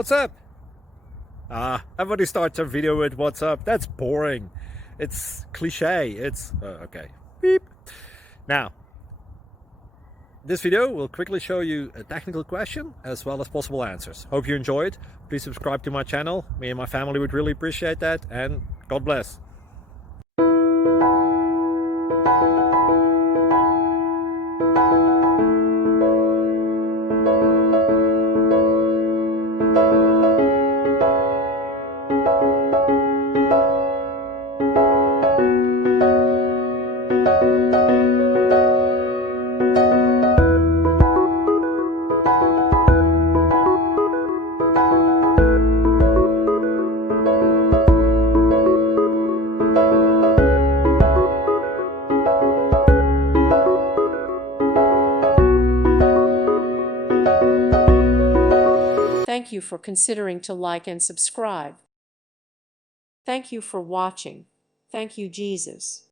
What's up? Everybody starts a video with what's up. That's boring. It's cliche. It's okay. Beep. Now, this video will quickly show you a technical question as well as possible answers. Hope you enjoyed. Please subscribe to my channel. Me and my family would really appreciate that, and God bless. Thank you for considering to like and subscribe. Thank you for watching. Thank you, Jesus.